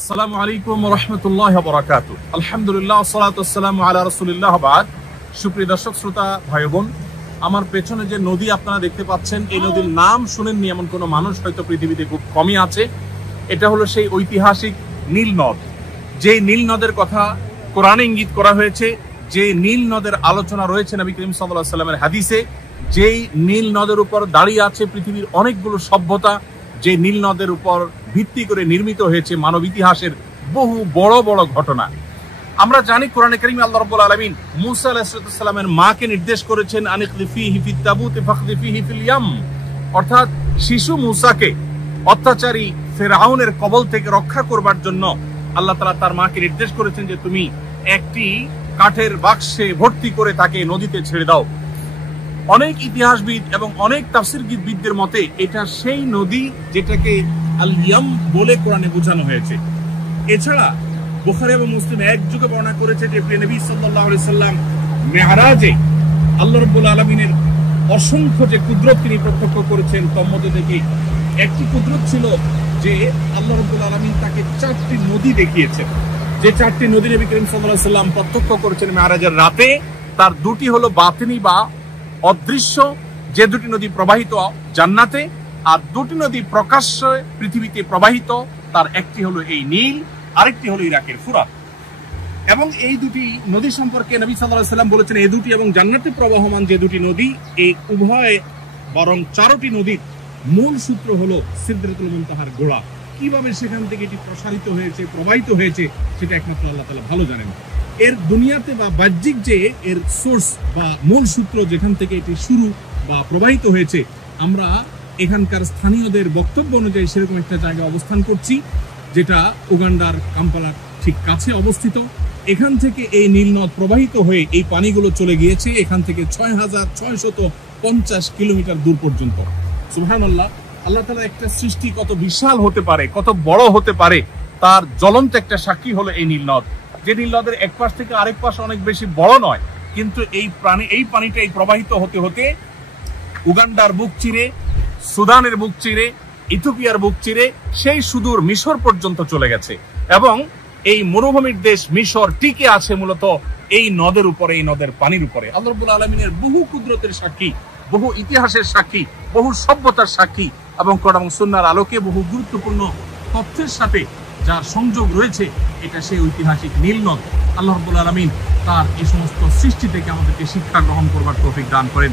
আসসালামু আলাইকুম ওয়া রাহমাতুল্লাহি ওয়া বারাকাতুহু। আলহামদুলিল্লাহ ওয়াসসালাতু ওয়াসসালামু আলা রাসূলিল্লাহ ওয়া বাদ। সুপ্রিয় দর্শক শ্রোতা ভাই বোন, আমার পেছনে যে নদী আপনারা দেখতে পাচ্ছেন, এই নদীর নাম শুনেননি এমন কোনো মানুষ হয়তো পৃথিবীতে খুব কমই আছে। এটা হলো সেই ঐতিহাসিক নীল নদ। যে নীল নদের কথা কোরআনে ইঙ্গিত করা হয়েছে, যে নীল নদের আলোচনা রয়েছে নবী করিম সাল্লাল্লাহু আলাইহি সাল্লামের হাদিসে, যেই নীল নদের উপর দাঁড়িয়ে আছে পৃথিবীর অনেকগুলো সভ্যতা, যে নীল নদের উপর ভিত্তি করে নির্মিত হয়েছে মানব ইতিহাসের বহু বড় বড় ঘটনা। আমরা জানি কোরআনে কারীমে আল্লাহ রাব্বুল আলামিন মূসা আলাইহিস সালামের মাকে নির্দেশ করেছেন আনিকলিফিহি ফিত তাবুত ফাখলিফিহি ফিল ইয়াম, অর্থাৎ শিশু মূসাকে অত্যাচারী ফিরআউনের কবল থেকে রক্ষা করবার জন্য আল্লাহ তাআলা তার মাকে নির্দেশ করেছেন যে তুমি একটি কাঠের বাক্সে ভর্তি করে তাকে নদীতে ছেড়ে দাও। অনেক ইতিহাসবিদ এবং অনেক তাফসীরবিদদের মতে এটা সেই নদী যেটাকে আল ইয়াম বলে কোরআনে বোঝানো হয়েছে। এছাড়া বুখারী এবং মুসলিম একযোগে বর্ণনা করেছে যে প্রিয় নবী সাল্লাল্লাহু আলাইহি সাল্লাম মেরাজে আল্লাহ রাব্বুল আলামিনের অসংখ্য যে কুদরত তিনি প্রত্যক্ষ করেছেন, তার মধ্যে থেকে একটি কুদরত ছিল যে আল্লাহ রাব্বুল আলামিন তাকে চারটি নদী দেখিয়েছেন। যে চারটি নদী নবী করিম সাল্লাল্লাহু আলাইহি সাল্লাম প্রত্যক্ষ করেছেন মেরাজের রাতে, তার দুটি হলো বাতিনি বা অদৃশ্য, যে দুটি নদী প্রবাহিত জান্নাতে, আর দুটি নদী প্রকাশ্যে পৃথিবীতে প্রবাহিত। তার একটি হলো এই নীল, আরেকটি হলো ইরাকের ফুরাত। এবং এই দুটি নদী সম্পর্কে নবী সাল্লাল্লাহু আলাইহি সাল্লাম বলেছেন এই দুটি এবং জান্নাতে প্রবাহমান যে দুটি নদী, এই উভয় বরং চারটি নদীর মূল সূত্র হলো সিদরাতুল মুনতাহার গোড়া। কিভাবে সেখান থেকে এটি প্রসারিত হয়েছে, প্রবাহিত হয়েছে, সেটা একমাত্র আল্লাহ তাআলা ভালো জানেন। এর দুনিয়াতে বা বাহ্যিক যে এর সোর্স বা মূল সূত্র যেখান থেকে এটি শুরু বা প্রবাহিত হয়েছে, আমরা এখানকার স্থানীয়দের বক্তব্য অনুযায়ী সেরকম একটা জায়গায় অবস্থান করছি, যেটা উগান্ডার কাম্পালার ঠিক কাছে অবস্থিত। এখান থেকে এই নীল নদ প্রবাহিত হয়ে এই পানিগুলো চলে গিয়েছে এখান থেকে ৬৬৫০ কিলোমিটার দূর পর্যন্ত। সুবহানাল্লাহ, আল্লাহ তাআলা একটা সৃষ্টি কত বিশাল হতে পারে, কত বড় হতে পারে, তার জ্বলন্ত একটা সাক্ষী হলো এই নীল নদ। যে নীল নদের এক পাশ থেকে আরেক পাশ অনেক বেশি বড় নয়, কিন্তু এই পানিটা এই প্রবাহিত হতে হতে উগান্ডার বুক চিরে, সুদানের বুক চিরে, ইথিওপিয়ার বুক চিরে সেই সুদূর মিশর পর্যন্ত চলে গেছে। এবং এই মরুভূমির দেশ মিশর টিকে আছে মূলত এই নদের উপরে, এই নদের পানির উপরে। আল্লাহ রাব্বুল আলামিনের বহু কুদরতের সাক্ষী, বহু ইতিহাসের সাক্ষী, বহু সভ্যতার সাক্ষী এবং কোরআন এবং সুন্নাহর আলোকে বহু গুরুত্বপূর্ণ তথ্যের সাথে যার সংযোগ রয়েছে, এটা সেই ঐতিহাসিক নীল নদ। আল্লাহ রাব্বুল আলামিন তার এই সমস্ত সৃষ্টি থেকে আমাদেরকে শিক্ষা গ্রহণ করবার তৌফিক দান করেন।